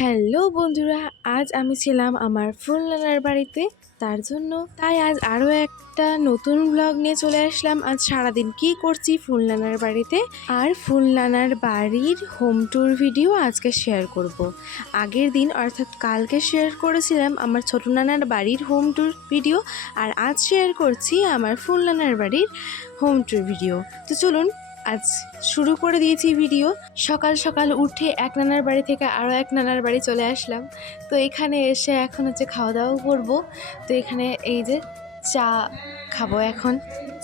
Hello বন্ধুরা, আজ আমি ছিলাম আমার ফুল নানার বাড়িতে। তাই আজ আরও একটা নতুন ব্লগ নিয়ে চলে আসলাম। আজ সারাদিন কি করছি ফুল নানার বাড়িতে, আর ফুল নানার বাড়ির হোম ট্যুর ভিডিও আজকে শেয়ার করব। আগের দিন অর্থাৎ কালকে শেয়ার করেছিলাম আমার ছোট নানার বাড়ির হোম ট্যুর ভিডিও, আর আজ শেয়ার করছি আমার ফুল নানার বাড়ির হোম ট্যুর ভিডিও। তো চলুন আজ শুরু করে দিয়েছি ভিডিও। সকাল সকাল উঠে এক নানার বাড়ি থেকে আরও এক নানার বাড়ি চলে আসলাম। তো এখানে এসে এখন হচ্ছে খাওয়া দাওয়া করবো। তো এখানে এই যে চা খাবো এখন,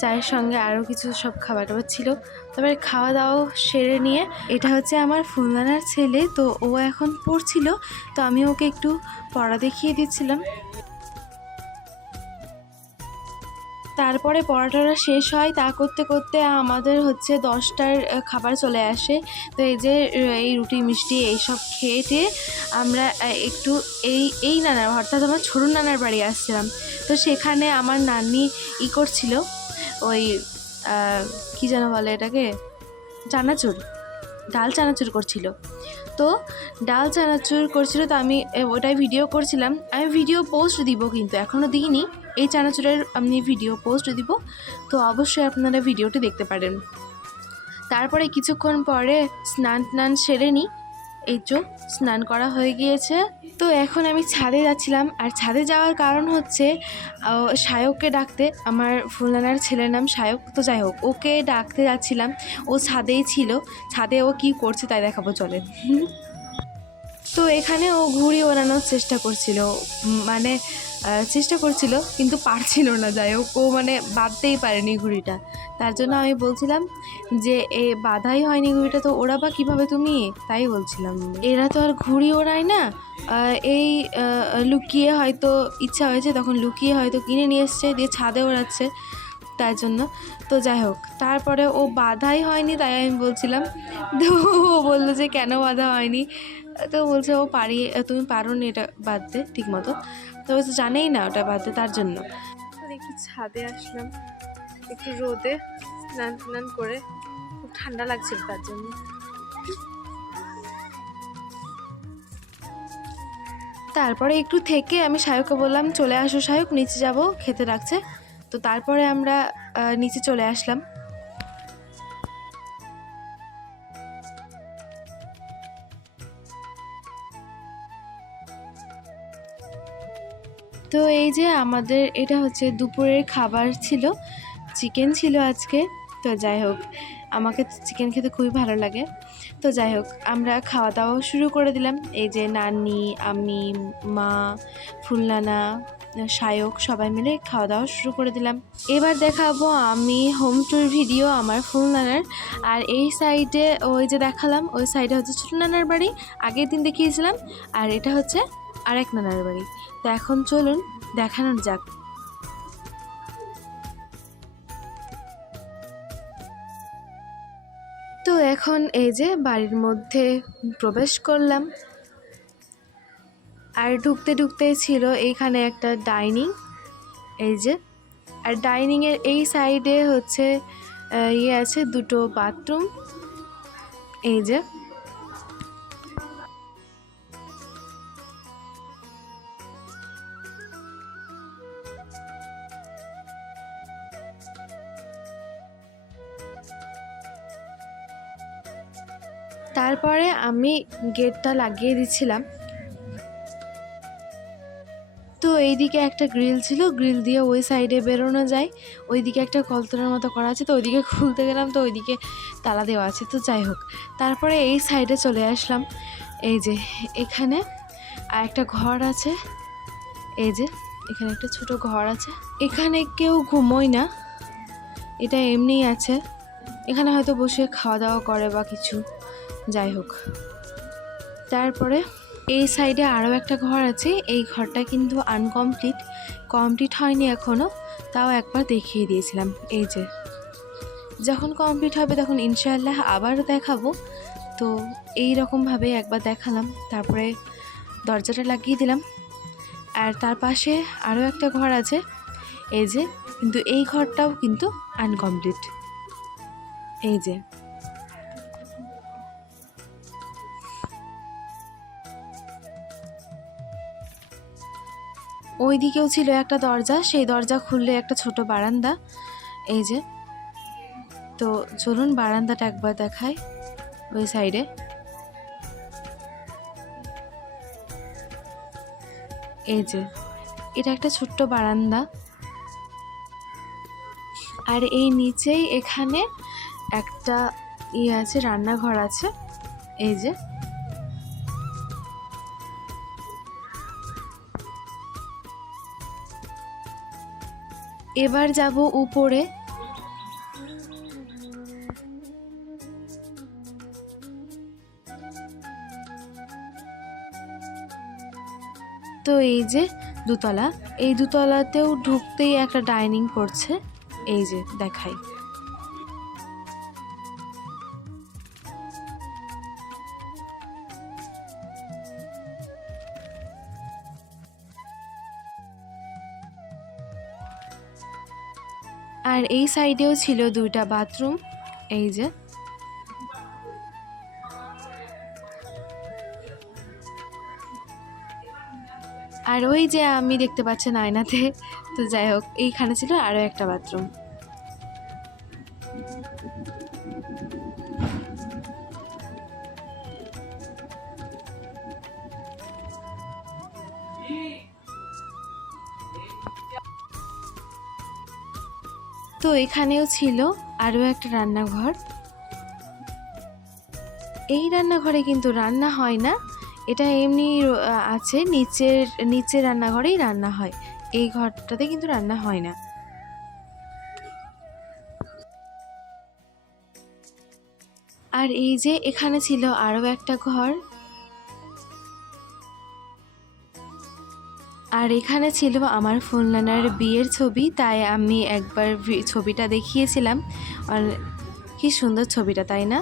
চায়ের সঙ্গে আরও কিছু সব খাবার টাবার ছিল। তারপরে খাওয়া দাওয়া সেরে নিয়ে, এটা হচ্ছে আমার ফুলনানার ছেলে, তো ও এখন পড়ছিল, তো আমি ওকে একটু পড়া দেখিয়ে দিচ্ছিলাম। তারপরে পড়াটা শেষ হয়, তা করতে করতে আমাদের হচ্ছে 10টার খাবার চলে আসে। তো এই যে এই রুটি মিষ্টি এইসব খেয়ে আমরা একটু এই নানার অর্থাৎ আমার ছোটো নানার বাড়ি আসছিলাম। তো সেখানে আমার নানি করছিল ওই কী যেন বলে এটাকে, চানাচুর, ডাল চানাচুর করছিল। তো ডাল চানাচুর করছিল, তো আমি ওটাই ভিডিও করছিলাম। আমি ভিডিও পোস্ট দিব, কিন্তু এখনও দিইনি। এই চানাচুরের আমি ভিডিও পোস্ট দিব, তো অবশ্যই আপনারা ভিডিওটি দেখতে পারেন। তারপরে কিছুক্ষণ পরে স্নান সেরে নিই। এই তো স্নান করা হয়ে গিয়েছে। তো এখন আমি ছাদে যাচ্ছিলাম, আর ছাদে যাওয়ার কারণ হচ্ছে সায়ককে ডাকতে। আমার ফুলনানার ছেলের নাম সায়ক। তো যাই হোক, ওকে ডাকতে যাচ্ছিলাম। ও ছাদেই ছিল, ছাদে ও কি করছে তাই দেখাবো, চলে। তো এখানে ও ঘুড়ি ওড়ানোর চেষ্টা করছিল, মানে চেষ্টা করছিল কিন্তু পারছিল না। যাই হোক, ও মানে বাঁধতেই পারেনি ঘুড়িটা। তার জন্য আমি বলছিলাম যে এ বাধাই হয়নি ঘুড়িটা, তো ওড়াবা কীভাবে তুমি, তাই বলছিলাম। এরা তো আর ঘুড়ি ওড়ায় না, এই লুকিয়ে হয়তো ইচ্ছা হয়েছে, তখন লুকিয়ে হয়তো কিনে নিয়ে এসছে, দিয়ে ছাদে ওড়াচ্ছে, তার জন্য। তো যাই হোক, তারপরে ও বাধাই হয়নি, তাই আমি বলছিলাম। তো ও বললো যে কেন বাধা হয়নি, তো বলছে ও তুমি পারো নি এটা বাঁধতে ঠিক মতো। তো বলছে জানেই না ওটা বাঁধতে, তার জন্য। একটু ছাদে আসলাম, একটু রোদে স্নান করে, খুব ঠান্ডা লাগছিল তার জন্য। তারপরে একটু থেকে আমি সায়ককে বললাম চলে আসো সায়ক, নিচে যাব, খেতে রাখছে। তো তারপরে আমরা নিচে চলে আসলাম। তো এই যে আমাদের এটা হচ্ছে দুপুরের খাবার ছিল, চিকেন ছিল আজকে। তো যাই হোক, আমাকে চিকেন খেতে খুবই ভালো লাগে। তো যাই হোক, আমরা খাওয়া দাওয়া শুরু করে দিলাম। এই যে নানি, আমি, মা, ফুলনানা, সায়ক সবাই মিলে খাওয়া দাওয়া শুরু করে দিলাম। এবার দেখাবো আমি হোম ট্যুর ভিডিও আমার ফুলনানার। আর এই সাইডে ওই যে দেখালাম, ওই সাইডে হচ্ছে ছোটো নানার বাড়ি, আগের দিন দেখিয়েছিলাম। আর এটা হচ্ছে আরেক নানার বাড়ি। তো এখন চলুন দেখানোর যাক। তো এখন এই যে বাড়ির মধ্যে প্রবেশ করলাম, আর ঢুকতে ঢুকতেই ছিল এইখানে একটা ডাইনিং, এই যে। আর ডাইনিংয়ের এই সাইডে হচ্ছে আছে দুটো বাথরুম, এই যে। তারপরে আমি গেটটা লাগিয়ে দিচ্ছিলাম। তো এইদিকে একটা গ্রিল ছিল, গ্রিল দিয়ে ওই সাইডে বেরোনো যায়। ওইদিকে একটা কলতলার মতো করা আছে, তো ওইদিকে খুলতে গেলাম, তো ওইদিকে তালা দেওয়া আছে। তো যাই হোক, তারপরে এই সাইডে চলে আসলাম। এই যে এখানে আর একটা ঘর আছে, এই যে এখানে একটা ছোট ঘর আছে। এখানে কেউ ঘুমোয় না, এটা এমনিই আছে। এখানে হয়তো বসে খাওয়া দাওয়া করে বা কিছু, যাই হোক। তারপরে এই সাইডে আরও একটা ঘর আছে, এই ঘরটা কিন্তু কমপ্লিট হয়নি এখনও, তাও একবার দেখিয়ে দিয়েছিলাম। এই যে যখন কমপ্লিট হবে তখন ইনশাআল্লাহ আবার দেখাবো। তো এই রকমভাবে একবার দেখালাম, তারপরে দরজাটা লাগিয়ে দিলাম। আর তার পাশে আরও একটা ঘর আছে, এই যে, কিন্তু এই ঘরটাও কিন্তু আনকমপ্লিট, এই যে। ওই দিকেও ছিল একটা দরজা, সেই দরজা খুললে একটা ছোট বারান্দা। এই যে, তো চলুন বারান্দাটা একবার দেখাই। ওই সাইডে এই যে, এটা একটা ছোট্ট বারান্দা। আর এই নিচেই এখানে একটা আছে, রান্নাঘর আছে। এই যে, এবার যাব উপরে। তো এই যে দুতলা, এই দুতলাতেও ঢুকতেই একটা ডাইনিং পড়ছে। এই যে দেখাই, আর এই সাইডেও ছিল 2টা বাথরুম। এই যে, আর ওই যে আমি দেখতে পাচ্ছেন আয়নাতে, তো যাই হোক, এইখানে ছিল আরও একটা বাথরুম। তো এখানেও ছিল আরও একটা রান্নাঘর। এই রান্নাঘরে কিন্তু রান্না হয় না, এটা এমনি আছে, নিচের রান্নাঘরেই রান্না হয়। এই ঘরটাতে কিন্তু রান্না হয় না। আর এই যে এখানে ছিল আরও একটা ঘর, আর এখানে ছিল আমার ফুলনানার বিয়ের ছবি, তাই আমি একবার ছবিটা দেখিয়েছিলাম। আর কি সুন্দর ছবিটা, তাই না?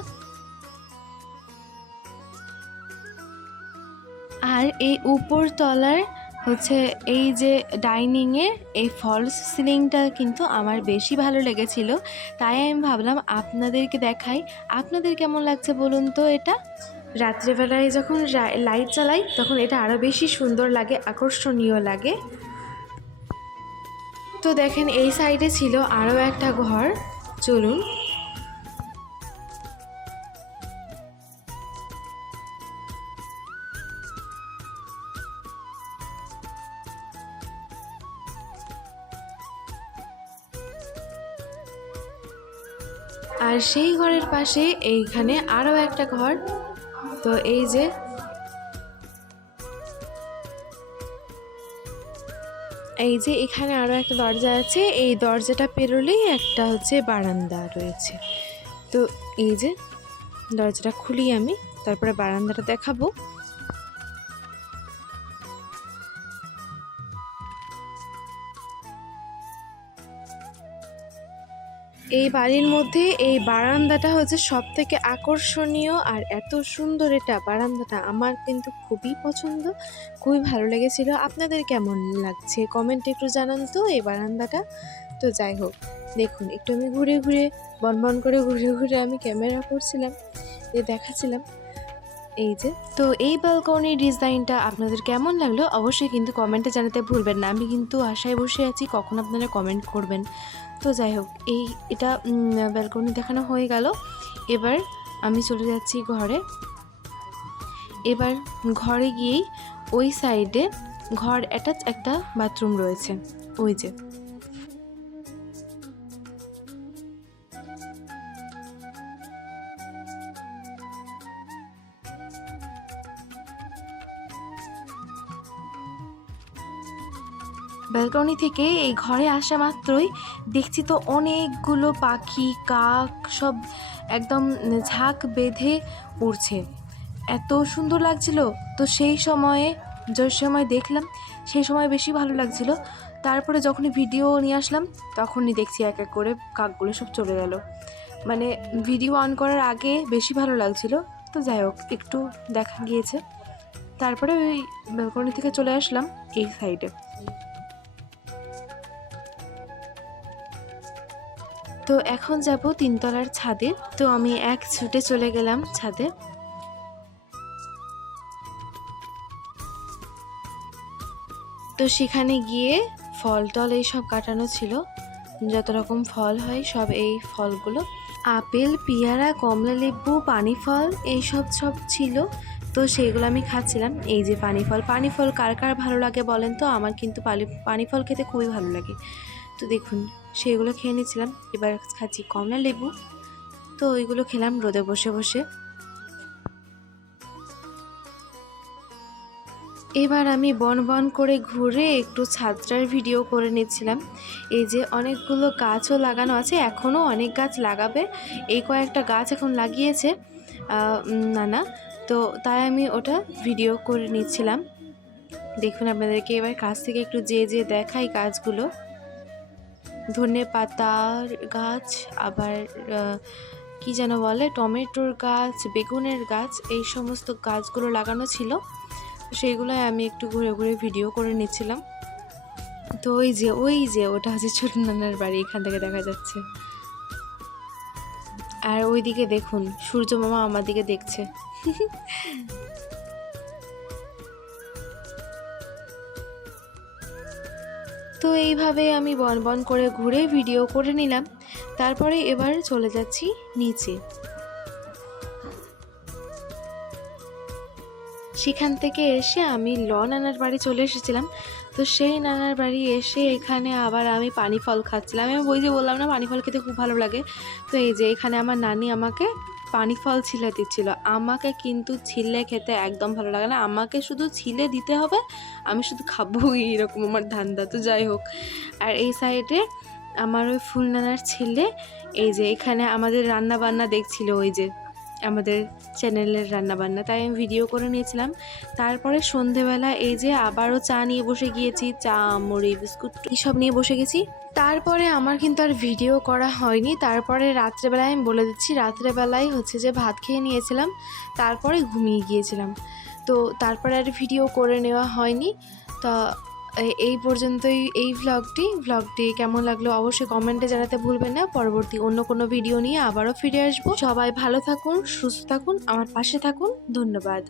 আর এই উপর তলার হচ্ছে এই যে ডাইনিংয়ের এই ফলস সিলিংটা কিন্তু আমার বেশি ভালো লেগেছিল, তাই আমি ভাবলাম আপনাদেরকে দেখাই। আপনাদের কেমন লাগছে বলুন তো? এটা রাত্রেবেলায় যখন লাইট জ্বালাই তখন এটা আরও বেশি সুন্দর লাগে, আকর্ষণীয় লাগে। তো দেখেন এই সাইডে ছিল আরও একটা ঘর, চলুন। আর সেই ঘরের পাশে এইখানে আরও একটা ঘর। তো এই যে, এখানে আরও একটা দরজা আছে, এই দরজাটা পেরোলেই একটা হচ্ছে বারান্দা রয়েছে। তো এই যে দরজাটা খুলি আমি, তারপরে বারান্দাটা দেখাবো। এই বাড়ির মধ্যে এই বারান্দাটা হচ্ছে সব থেকে আকর্ষণীয়, আর এত সুন্দর এটা বারান্দাটা আমার কিন্তু খুবই পছন্দ, খুবই ভালো লেগেছিল। আপনাদের কেমন লাগছে কমেন্টে একটু জানান তো এই বারান্দাটা। তো যাই হোক, দেখুন একটু আমি ঘুরে ঘুরে বনবন করে ঘুরে ঘুরে আমি ক্যামেরা করছিলাম, দেখাচ্ছিলাম। এই যে, তো এই ব্যালকনির ডিজাইনটা আপনাদের কেমন লাগলো অবশ্যই কিন্তু কমেন্টে জানাতে ভুলবেন না। আমি কিন্তু আশায় বসে আছি কখন আপনারা কমেন্ট করবেন। তো যাই হোক, এটা ব্যালকনি দেখানো হয়ে গেল। এবার আমি চলে যাচ্ছি ঘরে। এবার ঘরে গিয়েই ওই সাইডে ঘর অ্যাটাচ একটা বাথরুম রয়েছে। ওই যে, ব্যালকনি থেকে এই ঘরে আসা মাত্রই দেখছি তো অনেকগুলো পাখি, কাক সব একদম ঝাঁক বেঁধে উড়ছে, এত সুন্দর লাগছিল। তো সেই সময় দেখলাম, সেই সময় বেশি ভালো লাগছিল। তারপরে যখনই ভিডিও নিয়ে আসলাম তখনই দেখছি এক এক করে কাকগুলো সব চলে গেল। মানে ভিডিও অন করার আগে বেশি ভালো লাগছিল। তো যাই হোক, একটু দেখা গিয়েছে। তারপরে ওই ব্যালকনি থেকে চলে আসলাম এই সাইডে। তো এখন যাব 3তলার ছাদে। তো আমি এক ছুটে চলে গেলাম ছাদে। তো সেখানে গিয়ে ফল টল এইসব কাটানো ছিল, যত রকম ফল হয় সব এই ফলগুলো, আপেল, পেয়ারা, কমলা লেবু, পানি ফল এইসব সব ছিল। তো সেইগুলো আমি খাচ্ছিলাম। এই যে পানি ফল কার কার ভালো লাগে বলেন তো? আমার কিন্তু পানি ফল খেতে খুবই ভালো লাগে। তো দেখুন সেইগুলো খেয়ে নিয়েছিলাম। এবার খাচ্ছি কমলা লেবু। তো ওইগুলো খেলাম রোদে বসে বসে। এবার আমি বন বন করে ঘুরে একটু ছাদটার ভিডিও করে নিচ্ছিলাম। এই যে অনেকগুলো গাছও লাগানো আছে, এখনও অনেক গাছ লাগাবে। এই কয়েকটা গাছ এখন লাগিয়েছে নানা, তো তাই আমি ওটা ভিডিও করে নিচ্ছিলাম। দেখুন আপনাদেরকে এবার কাছ থেকে একটু যে দেখাই গাছগুলো। ধনে পাতার গাছ, আবার কি যেন বলে, টমেটোর গাছ, বেগুনের গাছ, এই সমস্ত গাছগুলো লাগানো ছিল। সেইগুলোই আমি একটু ঘুরে ঘুরে ভিডিও করে নিচ্ছিলাম। তো ওই যে ওটা হচ্ছে ছোট নানার বাড়ি, এখান থেকে দেখা যাচ্ছে। আর ওইদিকে দেখুন সূর্য মামা আমার দিকে দেখছে। তো এইভাবে আমি বন বন করে ঘুরে ভিডিও করে নিলাম। তারপরে এবার চলে যাচ্ছি নিচে। সেখান থেকে এসে আমি নানার বাড়ি চলে এসেছিলাম। তো সেই নানার বাড়ি এসে এখানে আবার আমি পানি ফল খাচ্ছিলাম। আমি ওই যে বললাম না পানি ফল খেতে খুব ভালো লাগে। তো এই যে এখানে আমার নানি আমাকে পানি ফল ছিলে দিচ্ছিল। আমাকে কিন্তু ছিলে খেতে একদম ভালো লাগে না, আমাকে শুধু ছিলে দিতে হবে, আমি শুধু খাবো, এইরকম আমার ধান্দা। তো যাই হোক, আর এই সাইডে আমার ওই ফুল নানার ছেলে এই যে এখানে আমাদের রান্না বান্না দেখছিল, ওই যে আমাদের চ্যানেলের রান্নাবান্না, তাই আমি ভিডিও করে নিয়েছিলাম। তারপরে সন্ধেবেলা এই যে আবারও চা নিয়ে বসে গিয়েছি, চা, মুড়ি, বিস্কুট এইসব নিয়ে বসে গেছি। তারপরে আমার কিন্তু আর ভিডিও করা হয়নি। তারপরে রাত্রেবেলায় আমি বলে দিচ্ছি, রাত্রেবেলায় হচ্ছে যে ভাত খেয়ে নিয়েছিলাম, তারপরে ঘুমিয়ে গিয়েছিলাম। তো তারপরে আর ভিডিও করে নেওয়া হয়নি। তা এই পর্যন্তই এই ভ্লগটি কেমন লাগলো অবশ্যই কমেন্টে জানাতে ভুলবেন না। পরবর্তী অন্য কোনো ভিডিও নিয়ে আবারও ফিরে আসবো। সবাই ভালো থাকুন, সুস্থ থাকুন, আমার পাশে থাকুন। ধন্যবাদ।